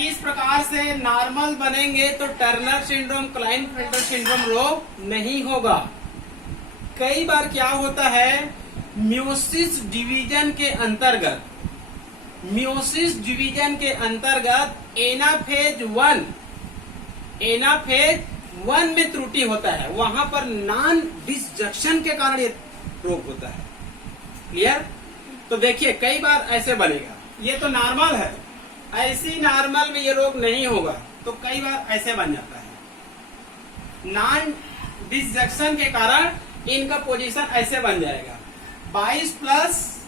इस प्रकार से नॉर्मल बनेंगे तो टर्नर सिंड्रोम, क्लाइनफेल्टर सिंड्रोम रोग नहीं होगा। कई बार क्या होता है, मियोसिस डिवीजन के अंतर्गत एनाफेज 1 में त्रुटि होता है, वहां पर नॉन डिसजंक्शन के कारण ये रोग होता है। क्लियर? तो देखिए कई बार ऐसे बनेगा, ये तो नॉर्मल है, ऐसी नॉर्मल में ये रोग नहीं होगा, तो कई बार ऐसे बन जाता है। नॉन डिसजंक्शन के कारण इनका पोजीशन ऐसे बन जाएगा, 22 प्लस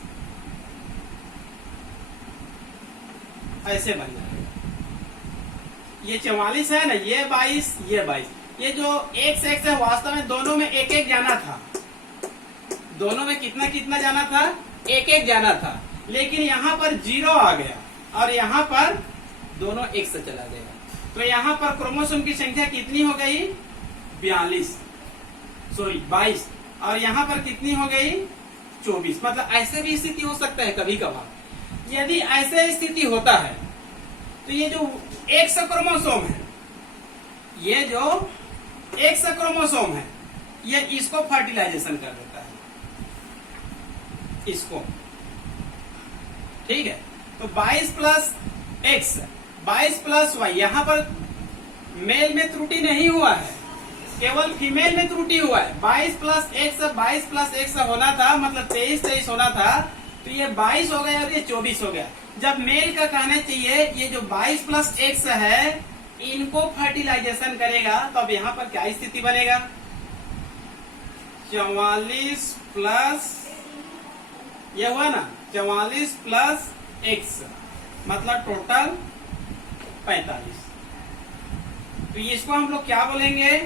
ऐसे बन जाएगा। ये 44 है ना, ये 22, ये 22, ये जो एक से है वास्तव में दोनों में एक एक जाना था, दोनों में कितना कितना जाना था, एक एक जाना था, लेकिन यहाँ पर 0 आ गया और यहाँ पर दोनों एक से चला गया, तो यहाँ पर क्रोमोसोम की संख्या कितनी हो गई, 22, और यहाँ पर कितनी हो गई, 24। मतलब ऐसे भी स्थिति हो सकता है कभी कभार। यदि ऐसे स्थिति होता है तो ये जो एक्स क्रोमोसोम है, ये जो एक्स क्रोमोसोम है, ये इसको फर्टिलाइजेशन कर देता है, इसको। ठीक है, तो 22 प्लस एक्स, 22 प्लस वाई, यहां पर मेल में त्रुटि नहीं हुआ है, केवल फीमेल में त्रुटि हुआ है। 22 प्लस एक्स होना था, मतलब 23 होना था, तो ये 22 हो गया और ये 24 हो गया। जब मेल का कहना चाहिए ये जो 22 प्लस एक्स है, इनको फर्टिलाइजेशन करेगा, तो अब यहाँ पर क्या स्थिति बनेगा, 44 प्लस, ये हुआ ना 44 प्लस एक्स, मतलब टोटल 45। तो इसको हम लोग क्या बोलेंगे,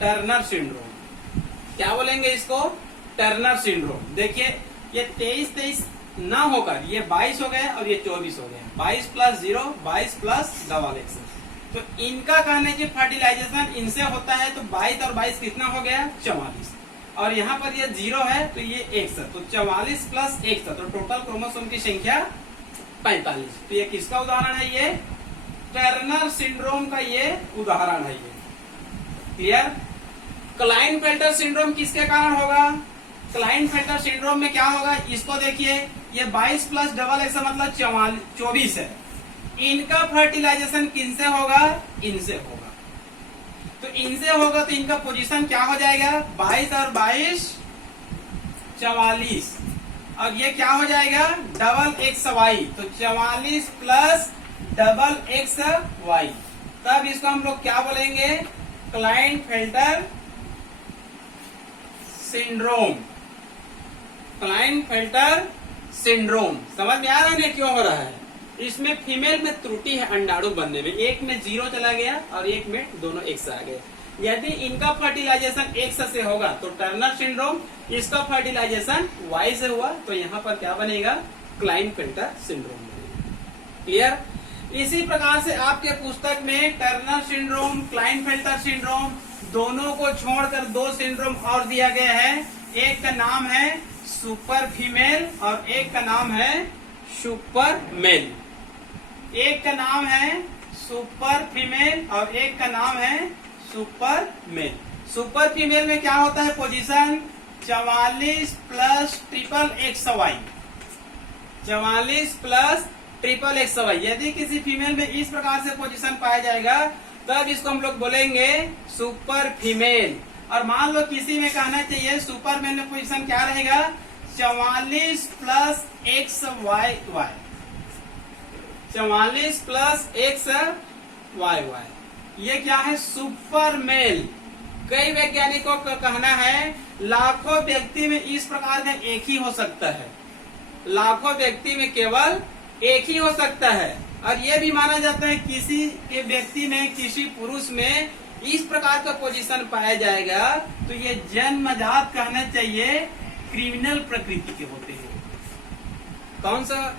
टर्नर सिंड्रोम। क्या बोलेंगे इसको, टर्नर सिंड्रोम। देखिए ये 23 ना होकर ये 22 हो गया और ये 24 हो गया, 22 प्लस 0, 22 प्लस डबल एक्स। तो इनका कहने की फर्टिलाइजेशन इनसे होता है, तो 22 और 22 कितना हो गया, 44, और यहाँ पर ये 0 है तो ये एक्स, तो 44 प्लस एक्स, तो टोटल क्रोमोसोम की संख्या 45। तो ये किसका उदाहरण है, ये टर्नर सिंड्रोम का ये उदाहरण है। ये क्लियर? क्लाइनफेल्टर सिंड्रोम किसके कारण होगा, क्लाइनफेल्टर सिंड्रोम में क्या होगा, इसको देखिए, ये 22 प्लस डबल एक्स मतलब 24 है, इनका फर्टिलाइजेशन किनसे होगा, इनसे होगा। तो इनसे होगा तो इनका पोजीशन क्या हो जाएगा, 22 और 22 44, और ये क्या हो जाएगा, डबल एक्स वाई, तो 44 प्लस डबल एक्स वाई। तब इसको हम लोग क्या बोलेंगे, क्लाइनफेल्टर सिंड्रोम। क्लाइनफेल्टर सिंड्रोम समझ में आ रहा है ना क्यों हो रहा है। इसमें फीमेल में त्रुटि है अंडाणु बनने में, एक में 0 चला गया और एक में दोनों एक्स आ गए। यदि इनका फर्टिलाइजेशन एक्स से होगा तो टर्नर सिंड्रोम, इसका फर्टिलाइजेशन वाई से हुआ तो यहाँ पर क्या बनेगा, क्लाइनफेल्टर सिंड्रोम बनेगा। क्लियर? इसी प्रकार से आपके पुस्तक में टर्नर सिंड्रोम, क्लाइनफेल्टर सिंड्रोम दोनों को छोड़कर 2 सिंड्रोम और दिया गया है। एक का नाम है सुपर फीमेल और एक का नाम है सुपर मेल। एक का नाम है सुपर फीमेल और एक का नाम है सुपर मेल। सुपर फीमेल में क्या होता है position, 44 plus triple X Y, 44 plus triple X Y. यदि किसी फीमेल में इस प्रकार से पोजीशन पाया जाएगा तब इसको हम लोग बोलेंगे सुपर फीमेल। और मान लो किसी में कहना चाहिए सुपर मेल में पोजीशन क्या रहेगा, 44 plus X Y Y, 44 plus X Y Y. ये क्या है, सुपर मेल। कई वैज्ञानिकों का कहना है लाखों व्यक्ति में इस प्रकार का एक ही हो सकता है, लाखों व्यक्ति में केवल एक ही हो सकता है। और यह भी माना जाता है किसी के व्यक्ति में, किसी पुरुष में इस प्रकार का पोजीशन पाया जाएगा तो ये जन्मजात कहना चाहिए क्रिमिनल प्रकृति के होते हैं। कौन सा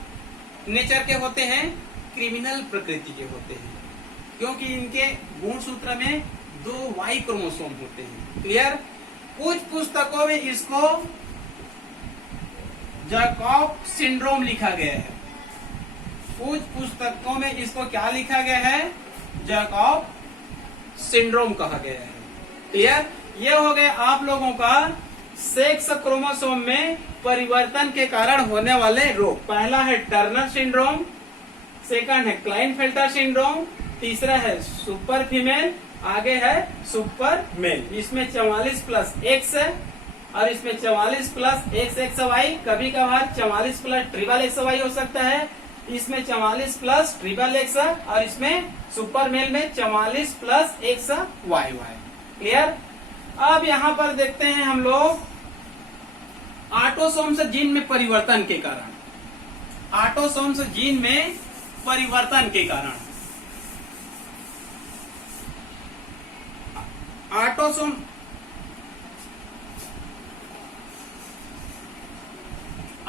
नेचर के होते हैं, क्रिमिनल प्रकृति के होते हैं, क्योंकि इनके गुणसूत्र में 2 वाई क्रोमोसोम होते हैं। क्लियर? कुछ पुस्तकों में इसको जैकब सिंड्रोम लिखा गया है। कुछ पुस्तकों में इसको क्या लिखा गया है, जैकब सिंड्रोम कहा गया है। क्लियर? ये हो गया आप लोगों का सेक्स क्रोमोसोम में परिवर्तन के कारण होने वाले रोग। पहला है टर्नर सिंड्रोम, सेकंड है क्लाइनफेल्टर सिंड्रोम, तीसरा है सुपर फीमेल, आगे है सुपर मेल। इसमें 44+X है और इसमें 44+XXY, कभी कभार 44+XXY हो सकता है। इसमें 44+XXX है और इसमें सुपर मेल में 44+XYY। क्लियर? अब यहाँ पर देखते हैं हम लोग ऑटोसोम्स जीन में परिवर्तन के कारण, ऑटोसोम्स जीन में परिवर्तन के कारण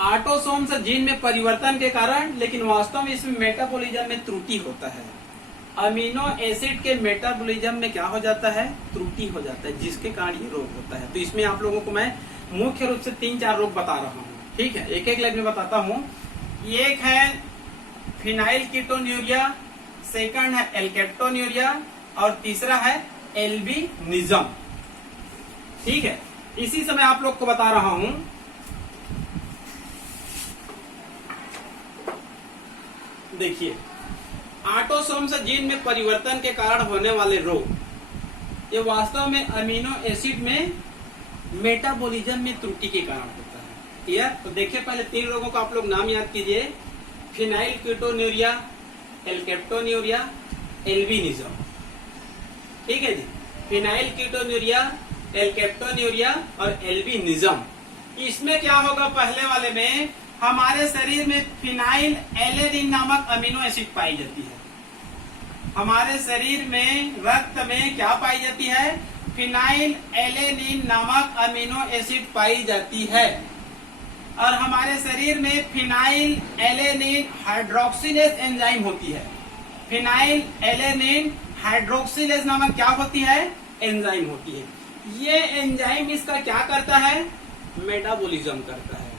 ऑटोसोम्स जीन में परिवर्तन के कारण, लेकिन वास्तव में इसमें मेटाबॉलिज्म में त्रुटि होता है। अमीनो एसिड के मेटाबॉलिज्म में क्या हो जाता है, त्रुटि हो जाता है, जिसके कारण ये रोग होता है। तो इसमें आप लोगों को मैं मुख्य रूप से 3-4 रोग बता रहा हूँ। ठीक है, एक एक लाइन में बताता हूँ। एक है फिनाइल कीटोन्यूरिया, सेकंड है एल्केप्टोन्यूरिया और तीसरा है एल्बिनिज्म। ठीक है, इसी समय आप लोग को बता रहा हूं। देखिए, ऑटोसोम्स जीन में परिवर्तन के कारण होने वाले रोग, ये वास्तव में अमीनो एसिड में मेटाबॉलिज्म में त्रुटि के कारण होता है। क्लियर? तो देखिए, पहले 3 रोगों का आप लोग नाम याद कीजिए, फिनाइल कीटोन्यूरिया, एल्केप्टोन्यूरिया, एल्बिनिज्म। ठीक है जी, फिनाइल कीटोन्यूरिया, एल्केप्टोन्यूरिया और एल्बिनिज्म। इसमें क्या होगा, पहले वाले में हमारे शरीर में फिनाइल एलेनिन नामक अमीनो एसिड पाई जाती है। हमारे शरीर में रक्त में क्या पाई जाती है, फिनाइल एलेनिन नामक अमीनो एसिड पाई जाती है। और हमारे शरीर में फिनाइल एलेनिन हाइड्रोक्सिलेज एंजाइम होती है। फिनाइल एलेनिन हाइड्रोक्सिलेज नामक क्या होती है, एंजाइम होती है। ये एंजाइम इसका क्या करता है, मेटाबॉलिज्म करता है।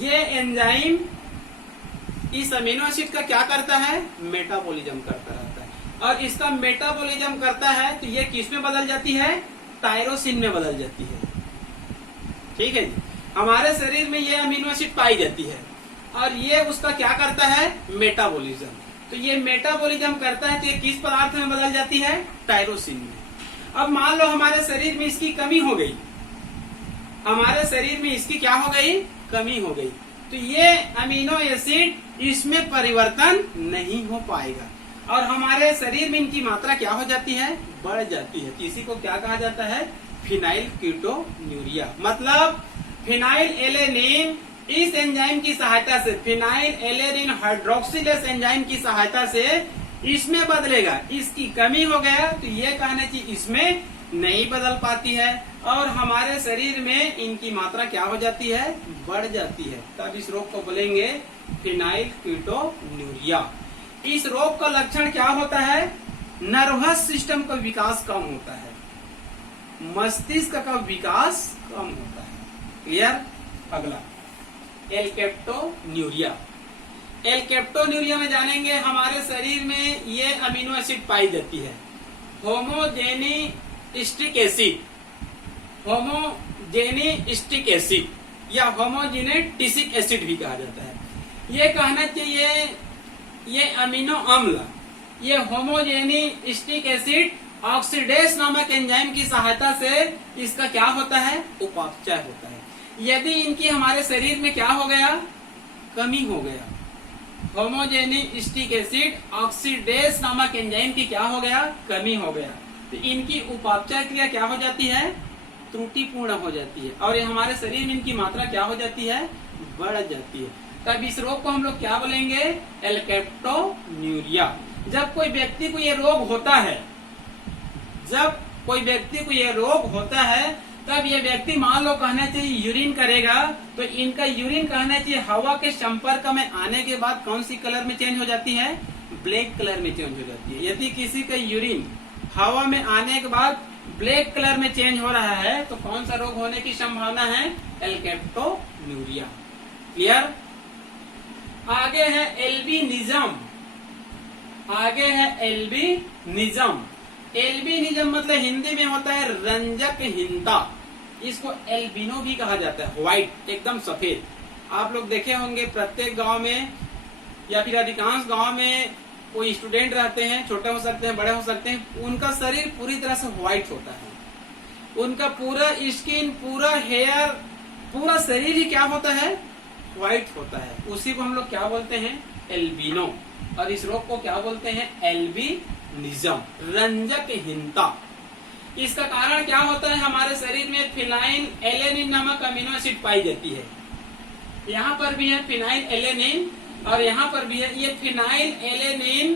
ये एंजाइम इस अमीनो एसिड का क्या करता है, मेटाबॉलिज्म करता रहता है। और इसका मेटाबॉलिज्म करता है तो ये किस में बदल जाती है, टायरोसिन में बदल जाती है। ठीक है जी, हमारे शरीर में ये अमीनो एसिड पाई जाती है और ये उसका क्या करता है, मेटाबॉलिज्म। तो ये मेटाबॉलिज्म करता है तो ये किस पदार्थ में बदल जाती है, टायरोसिन में। अब मान लो हमारे शरीर में इसकी कमी हो गई, हमारे शरीर में इसकी क्या हो गई, कमी हो गई, तो ये अमीनो एसिड इसमें परिवर्तन नहीं हो पाएगा और हमारे शरीर में इनकी मात्रा क्या हो जाती है, बढ़ जाती है। तो इसी को क्या कहा जाता है, फिनाइल कीटोन्यूरिया। मतलब फिनाइल एलेनिन इस एंजाइम की सहायता से, फिनाइल एलेनिन हाइड्रोक्सिलेज एंजाइम की सहायता से इसमें बदलेगा। इसकी कमी हो गया तो ये कहना चाहिए इसमें नहीं बदल पाती है और हमारे शरीर में इनकी मात्रा क्या हो जाती है, बढ़ जाती है। तब इस रोग को बोलेंगे फिनाइल कीटोन्यूरिया। इस रोग का लक्षण क्या होता है, नर्वस सिस्टम का विकास कम होता है, मस्तिष्क का विकास कम होता है। क्लियर? अगला एल्केप्टोन्यूरिया। एल्केप्टोन्यूरिया में जानेंगे, हमारे शरीर में ये अमीनो एसिड पाई जाती है, होमोजेनिस्टिक एसिड, होमोजेनिस्टिक एसिड या होमोजेनेटिसिक एसिड भी कहा जाता है। ये कहना चाहिए ये अमीनो अम्ल, ये होमोजेनिस्टिक एसिड ऑक्सीडेज नामक एंजाइम की सहायता से इसका क्या होता है, उपापचय होता है। यदि इनकी हमारे शरीर में क्या हो गया, कमी हो गया, होमोजेनिस्टिक एसिड ऑक्सीडेज नामक एंजाइम की क्या हो गया, कमी हो गया, तो इनकी उपापचय क्रिया क्या हो जाती है, त्रुटिपूर्ण हो जाती है और ये हमारे शरीर में इनकी मात्रा क्या हो जाती है, बढ़ जाती है। तब इस रोग को हम लोग क्या बोलेंगे, एल्केप्टोन्यूरिया। जब कोई व्यक्ति को ये रोग होता है, जब कोई व्यक्ति को ये रोग होता है तब ये व्यक्ति मान लो कहना चाहिए यूरिन करेगा, तो इनका यूरिन कहना चाहिए हवा के संपर्क में आने के बाद कौन सी कलर में चेंज हो जाती है, ब्लैक कलर में चेंज हो जाती है। यदि किसी का यूरिन हवा में आने के बाद ब्लैक कलर में चेंज हो रहा है तो कौन सा रोग होने की संभावना है, एल्केप्टोन्यूरिया। क्लियर? आगे है एल्बिनिज्म, आगे है एल्बिनिज्म। एल्बिनिज्म मतलब हिंदी में होता है रंजकहीनता। इसको एल्बिनो भी कहा जाता है, व्हाइट एकदम सफेद। आप लोग देखे होंगे प्रत्येक गांव में या फिर अधिकांश गांव में कोई स्टूडेंट रहते हैं, छोटे हो सकते हैं, बड़े हो सकते हैं, उनका शरीर पूरी तरह से व्हाइट होता है। उनका पूरा स्किन, पूरा हेयर, पूरा शरीर ही क्या होता है, व्हाइट होता है। उसी को हम लोग क्या बोलते हैं, एल्बिनो। और इस रोग को क्या बोलते हैं, एल्बिनिज्म, रंजकहीनता। इसका कारण क्या होता है, हमारे शरीर में फिनाइल एलेनिन नामक अमीनो एसिड पाई जाती है। यहाँ पर भी है फिनाइल एलेनिन और यहाँ पर भी है। ये फिनाइल एलेनिन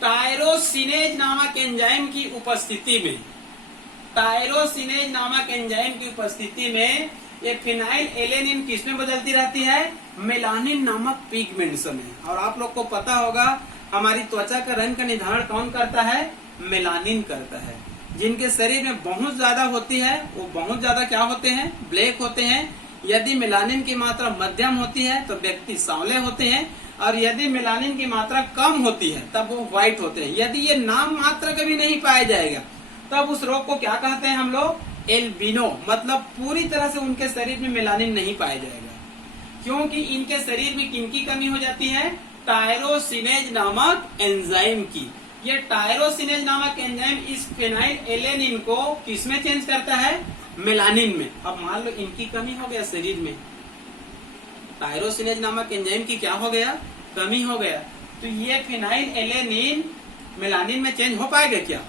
टायरोसिनेज नामक एंजाइम की उपस्थिति में, टायरोसिनेज नामक एंजाइम की उपस्थिति में ये फिनाइल एलेनिन किसमें बदलती रहती है, मेलानिन नामक पिगमेंट्स में। और आप लोग को पता होगा हमारी त्वचा का रंग का निर्धारण कौन करता है, मेलानिन करता है। जिनके शरीर में बहुत ज्यादा होती है वो बहुत ज्यादा क्या होते हैं, ब्लैक होते हैं। यदि मेलानिन की मात्रा मध्यम होती है तो व्यक्ति सांवले होते हैं, और यदि मेलानिन की मात्रा कम होती है तब वो व्हाइट होते हैं। यदि ये नाम मात्र कभी नहीं पाया जाएगा तब उस रोग को क्या कहते हैं हम लोग, एल्बिनो। मतलब पूरी तरह से उनके शरीर में मेलानिन नहीं पाया जाएगा, क्योंकि इनके शरीर में किनकी कमी हो जाती है, टायरोसिनेज नामक एंजाइम की। ये टायरोसिनेज नामक एंजाइम इस फिनाइल एलेनिन को किसमें चेंज करता है, मेलानिन में। अब मान लो इनकी कमी हो गया शरीर में, टायरोसिनेज नामक एंजाइम की क्या हो गया, कमी हो गया, तो ये फिनाइल एलेनिन मेलानिन में चेंज हो पाएगा क्या,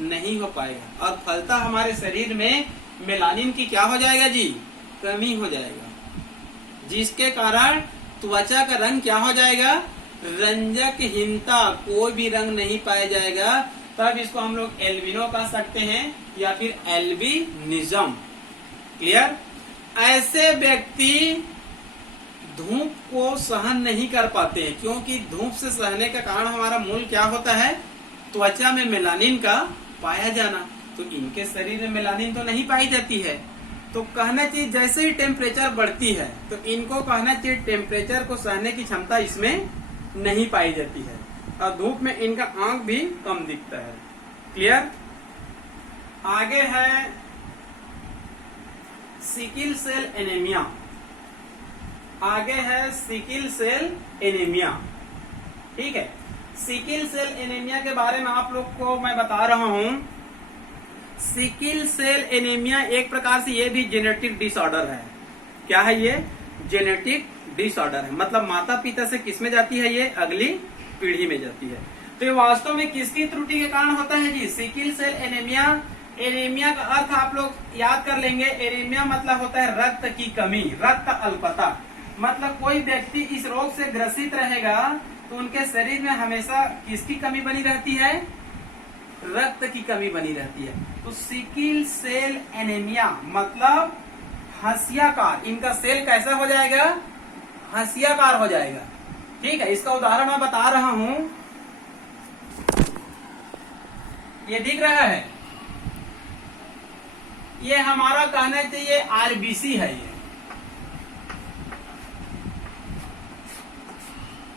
नहीं हो पाएगा। और फलता हमारे शरीर में मेलानिन की क्या हो जाएगा जी, कमी हो जाएगा, जिसके कारण त्वचा का रंग क्या हो जाएगा, रंजकहीनता, कोई भी रंग नहीं पाया जाएगा। तब इसको हम लोग एल्बिनो कह सकते हैं या फिर एल्बिनिज्म। क्लियर। ऐसे व्यक्ति धूप को सहन नहीं कर पाते हैं, क्योंकि धूप से सहने का कारण हमारा मूल क्या होता है, त्वचा में मेलानिन का पाया जाना। तो इनके शरीर में मेलानिन तो नहीं पाई जाती है, तो कहना चाहिए जैसे ही टेम्परेचर बढ़ती है तो इनको कहना चाहिए टेम्परेचर को सहने की क्षमता इसमें नहीं पाई जाती है, और धूप में इनका आंख भी कम दिखता है। क्लियर। आगे है सिकिल सेल एनीमिया। आगे है सिकिल सेल एनीमिया। ठीक है, सिकिल सेल एनीमिया के बारे में आप लोग को मैं बता रहा हूं। सिकिल सेल एनीमिया एक प्रकार से ये भी जेनेटिक डिसऑर्डर है। क्या है ये, जेनेटिक डिसऑर्डर है। मतलब माता पिता से किसमें जाती है, ये अगली पीढ़ी में जाती है। तो ये वास्तव में किसकी त्रुटि के कारण होता है जी, सिकिल सेल एनीमिया। एनीमिया का अर्थ आप लोग याद कर लेंगे। एनीमिया मतलब होता है रक्त की कमी, रक्त अल्पता। मतलब कोई व्यक्ति इस रोग से ग्रसित रहेगा तो उनके शरीर में हमेशा किसकी कमी बनी रहती है, रक्त की कमी बनी रहती है। तो सिकिल सेल एनीमिया मतलब हंसियाकार, इनका सेल कैसा हो जाएगा, हंसियाकार हो जाएगा। ठीक है, इसका उदाहरण मैं बता रहा हूं। ये दिख रहा है, ये हमारा कहना चाहिए आरबीसी है।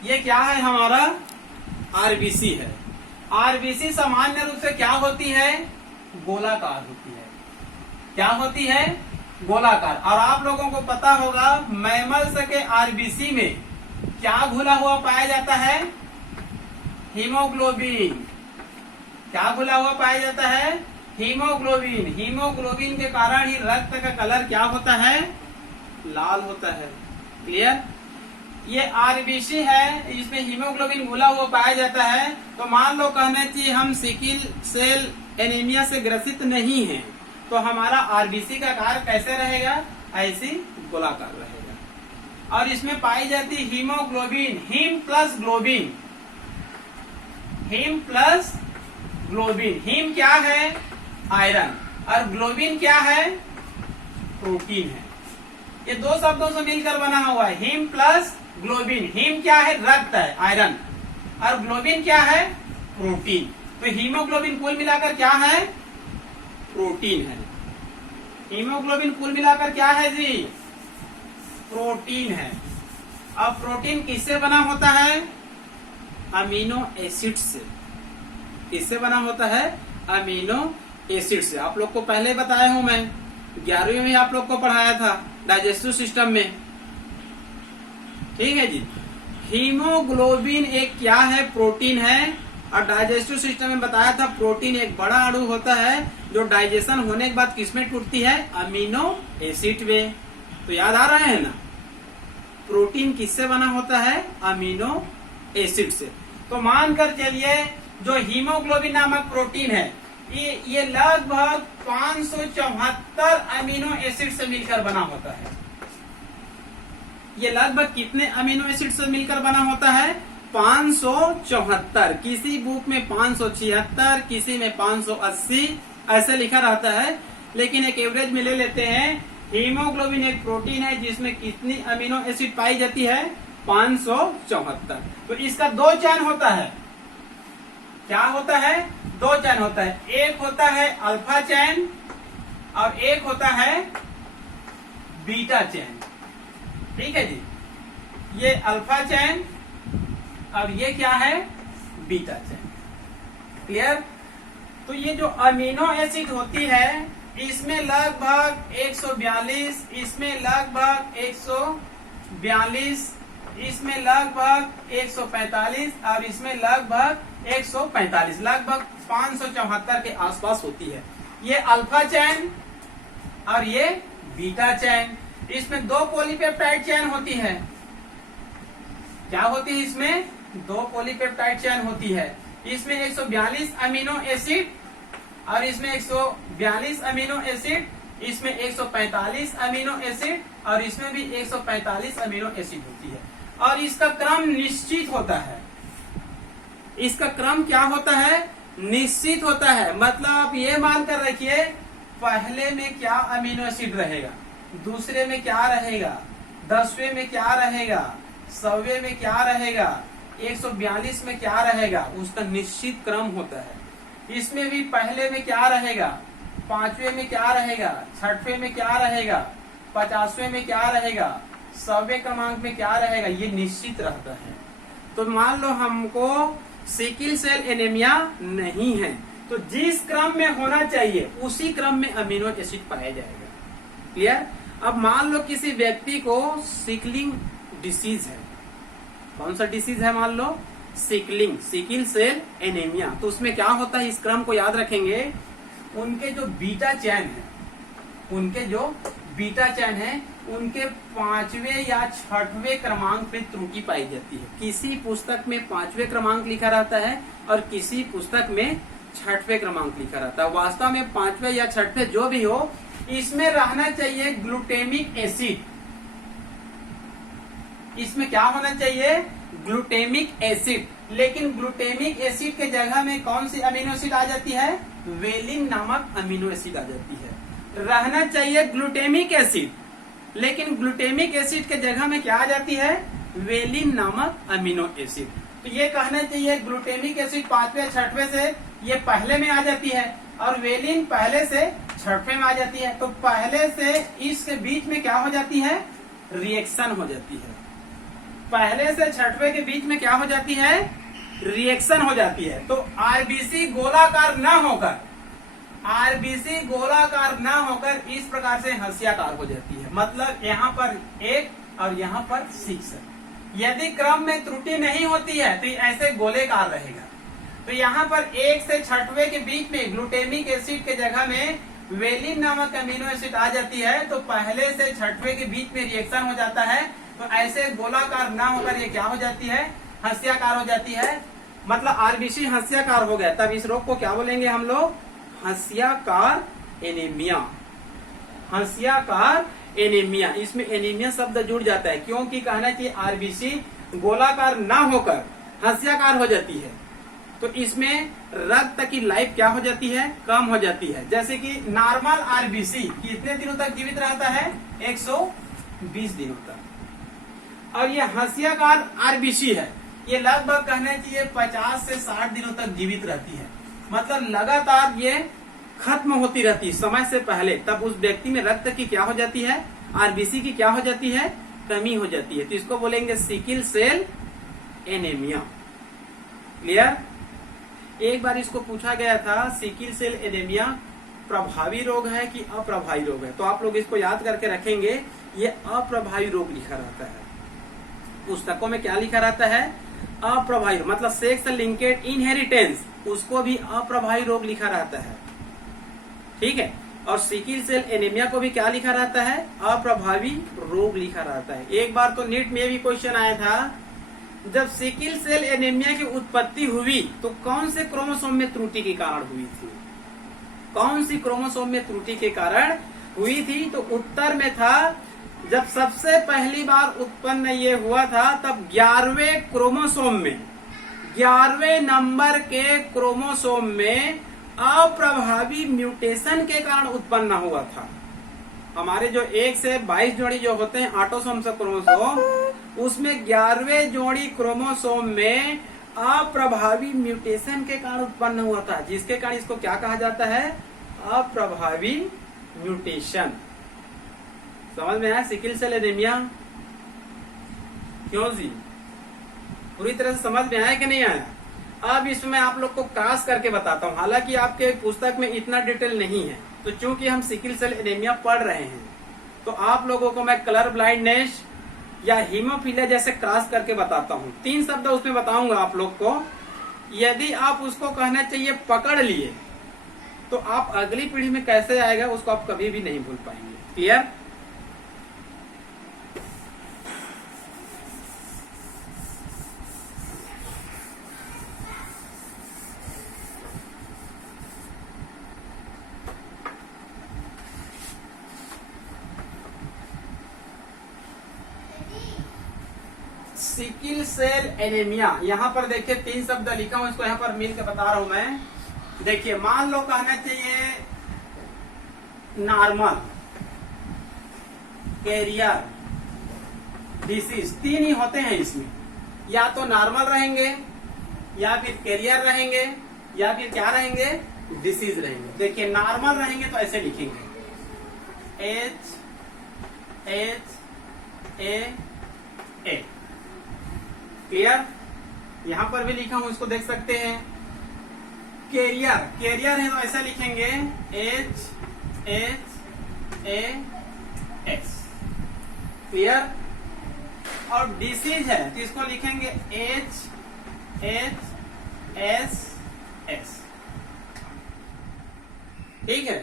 ये क्या है, हमारा आरबीसी है। आरबीसी सामान्य रूप से क्या होती है, गोलाकार होती है। क्या होती है, गोलाकार। और आप लोगों को पता होगा मैमल्स के आरबीसी में क्या घुला हुआ पाया जाता है, हीमोग्लोबिन। क्या घुला हुआ पाया जाता है, हीमोग्लोबिन। हीमोग्लोबिन के कारण ही रक्त का कलर क्या होता है, लाल होता है। क्लियर। ये आरबीसी है, इसमें हीमोग्लोबिन घुला हुआ पाया जाता है। तो मान लो कहना चाहिए हम सिकिल सेल एनीमिया से ग्रसित नहीं हैं, तो हमारा आरबीसी का आकार कैसे रहेगा, ऐसी गोलाकार रहेगा। और इसमें पाई जाती haemoglobin, haem plus globin. Haem plus globin. Haem क्या है, आयरन, और ग्लोबिन क्या है, प्रोटीन है। ये दो शब्दों से मिलकर बना हुआ है, हीम प्लस ग्लोबिन। हीम क्या है, रक्त है, आयरन, और ग्लोबिन क्या है, प्रोटीन। तो हीमोग्लोबिन कुल मिलाकर क्या है, प्रोटीन है। हीमोग्लोबिन कुल मिलाकर क्या है जी, प्रोटीन है। अब प्रोटीन किससे बना होता है? अमीनो एसिड से। किससे बना होता है? अमीनो एसिड से। आप लोग को पहले बताया हूं मैं, 11वीं में आप लोग को पढ़ाया था डाइजेस्टिव सिस्टम में। ठीक है जी। हीमोग्लोबिन एक क्या है? प्रोटीन है। और डाइजेस्टिव सिस्टम में बताया था प्रोटीन एक बड़ा अणु होता है जो डाइजेशन होने के बाद किसमें टूटती है? अमीनो एसिड में। तो याद आ रहा है ना, प्रोटीन किससे बना होता है? अमीनो एसिड से। तो मानकर चलिए जो हीमोग्लोबिन नामक प्रोटीन है ये लगभग 574 अमीनो एसिड से मिलकर बना होता है। ये लगभग कितने अमीनो एसिड से मिलकर बना होता है? 574। किसी बुक में 576, किसी में 580 ऐसे लिखा रहता है, लेकिन एक एवरेज में ले लेते हैं। हीमोग्लोबिन एक प्रोटीन है जिसमें कितनी अमीनो एसिड पाई जाती है? 574। तो इसका दो चैन होता है। क्या होता है? दो चैन होता है। एक होता है अल्फा चैन और एक होता है बीटा चैन। ठीक है जी। ये अल्फा चैन और ये क्या है? बीटा चैन। क्लियर? तो ये जो अमीनो एसिड होती है इसमें लगभग 142, इसमें लगभग 142, इसमें लगभग 145 और इसमें लगभग 145, लगभग 574 के आसपास होती है। ये अल्फा चैन और ये बीटा चैन। इसमें दो पॉलीपेप्टाइड चैन होती है। क्या होती है? इसमें दो पॉलीपेप्टाइड चैन होती है। इसमें 142 अमीनो एसिड और इसमें 142 अमीनो एसिड, इसमें 145 अमीनो एसिड और इसमें भी 145 अमीनो एसिड होती है। और इसका क्रम निश्चित होता है। इसका क्रम क्या होता है? निश्चित होता है। मतलब आप ये मानकर रखिए पहले में क्या अमीनो एसिड रहेगा, दूसरे में क्या रहेगा, 10वें में क्या रहेगा, 100वें में क्या रहेगा, 142 में क्या रहेगा, उसका निश्चित क्रम होता है। इसमें भी पहले में क्या रहेगा, 5वें में क्या रहेगा, 6वें में क्या रहेगा, 50वें में क्या रहेगा, 100वें क्रमांक में क्या रहेगा, ये निश्चित रहता है। तो मान लो हमको सिकल सेल एनीमिया नहीं है, तो जिस क्रम में होना चाहिए उसी क्रम में अमीनो एसिड पाया जाएगा। क्लियर? अब मान लो किसी व्यक्ति को सिकलिंग डिसीज है। कौन सा डिसीज है? मान लो सिकल सेल एनीमिया। तो उसमें क्या होता है? इस क्रम को याद रखेंगे। उनके जो बीटा चैन है, उनके 5वें या 6वें क्रमांक पे त्रुटि पाई जाती है। किसी पुस्तक में 5वें क्रमांक लिखा रहता है और किसी पुस्तक में 6वें क्रमांक लिखा रहता है। वास्तव में 5वें या 6वें जो भी हो, इसमें रहना चाहिए ग्लूटेमिक एसिड। इसमें क्या होना चाहिए? Glutamic acid. लेकिन ग्लूटेमिक एसिड के जगह में कौन सी अमीनो एसिड आ जाती है? वेलिन नामक अमीनो एसिड आ जाती है। रहना चाहिए ग्लूटेमिक एसिड, लेकिन ग्लूटेमिक एसिड के जगह में क्या आ जाती है? वेलिन नामक अमीनो एसिड। तो ये कहना चाहिए ग्लूटेमिक एसिड 5वें 6वें से ये पहले में आ जाती है और वेलिन पहले से 6वें में आ जाती है। तो पहले से इसके बीच में क्या हो जाती है? रिएक्शन हो जाती है। पहले से 6वें के बीच में क्या हो जाती है? रिएक्शन हो जाती है। तो आरबीसी गोलाकार न होकर इस प्रकार से हंसियाकार हो जाती है। मतलब यहाँ पर 1 और यहाँ पर 6 है। यदि क्रम में त्रुटि नहीं होती है तो ऐसे गोलेकार रहेगा। तो यहाँ पर 1 से 6वें के बीच में ग्लूटेमिक एसिड के जगह में वेलिन नामक अमीनो एसिड आ जाती है। तो पहले से 6वें के बीच में रिएक्शन हो जाता है। तो ऐसे गोलाकार ना होकर ये क्या हो जाती है? हंसियाकार हो जाती है। मतलब आरबीसी हंसियाकार हो गया, तब इस रोग को क्या बोलेंगे हम लोग? हंसियाकार एनीमिया। हंसियाकार एनीमिया, इसमें एनीमिया शब्द जुड़ जाता है क्योंकि कहना चाहिए आरबीसी गोलाकार ना होकर हंसियाकार हो जाती है। तो इसमें रक्त की लाइफ क्या हो जाती है? कम हो जाती है। जैसे कि नॉर्मल आरबीसी कितने दिनों तक जीवित रहता है? 120 दिनों तक। और ये हंसियाकार आरबीसी है, ये लगभग कहना चाहिए 50 से 60 दिनों तक जीवित रहती है। मतलब लगातार ये खत्म होती रहती है समय से पहले। तब उस व्यक्ति में रक्त की क्या हो जाती है? आरबीसी की क्या हो जाती है? कमी हो जाती है, तो इसको बोलेंगे सिकिल सेल एनीमिया। क्लियर? एक बार इसको पूछा गया था सिकिल सेल एनीमिया प्रभावी रोग है कि अप्रभावी रोग है, तो आप लोग इसको याद करके रखेंगे, ये अप्रभावी रोग लिखा रहता है। पुस्तकों में क्या लिखा रहता है? अप्रभावी, मतलब सेक्स लिंकेड इनहेरिटेंस, उसको भी अप्रभावी रोग लिखा रहता है। ठीक है, और सिकिल सेल एनीमिया को भी क्या लिखा रहता है? अप्रभावी रोग लिखा रहता है। एक बार तो नीट में भी क्वेश्चन आया था, जब सिकिल सेल एनीमिया की उत्पत्ति हुई तो कौन से क्रोमोसोम में त्रुटि के कारण हुई थी? कौन सी क्रोमोसोम में त्रुटि के कारण हुई थी? तो उत्तर में था, जब सबसे पहली बार उत्पन्न ये हुआ था तब 11वें क्रोमोसोम में, 11वें नंबर के क्रोमोसोम में अप्रभावी म्यूटेशन के कारण उत्पन्न हुआ था। हमारे जो 1 से 22 जोड़ी जो होते हैं ऑटोसोम्स क्रोमोसोम, उसमें 11वें जोड़ी क्रोमोसोम में अप्रभावी म्यूटेशन के कारण उत्पन्न हुआ था, जिसके कारण इसको क्या कहा जाता है? अप्रभावी म्यूटेशन। समझ में आया सिकिल सेल एनीमिया? क्यों जी? पूरी तरह से समझ में आया कि नहीं आया? अब इसमें आप लोग को क्रॉस करके बताता हूँ, हालांकि आपके पुस्तक में इतना डिटेल नहीं है, तो चूंकि हम सिकिल सेल एनीमिया पढ़ रहे हैं, तो आप लोगों को मैं कलर ब्लाइंडनेस या हीमोफीलिया जैसे क्रॉस करके बताता हूँ। 3 शब्द उसमें बताऊंगा आप लोग को, यदि आप उसको कहना चाहिए पकड़ लिए, तो आप अगली पीढ़ी में कैसे आएगा उसको आप कभी भी नहीं भूल पाएंगे। क्लियर? सिकिल सेल एनीमिया, यहाँ पर देखिए 3 शब्द लिखा हूं, इसको यहाँ पर मिल के बता रहा हूं मैं। देखिए, मान लो कहना चाहिए नॉर्मल, कैरियर, डिसीज, 3 ही होते हैं इसमें, या तो नॉर्मल रहेंगे, या फिर कैरियर रहेंगे, या फिर क्या रहेंगे? डिसीज रहेंगे। देखिए, नॉर्मल रहेंगे तो ऐसे लिखेंगे HHAA। क्लियर? यहां पर भी लिखा हूं, इसको देख सकते हैं। कैरियर, कैरियर है तो ऐसा लिखेंगे HHAS। क्लियर? और डिसीज है तो इसको लिखेंगे HHSS। ठीक है?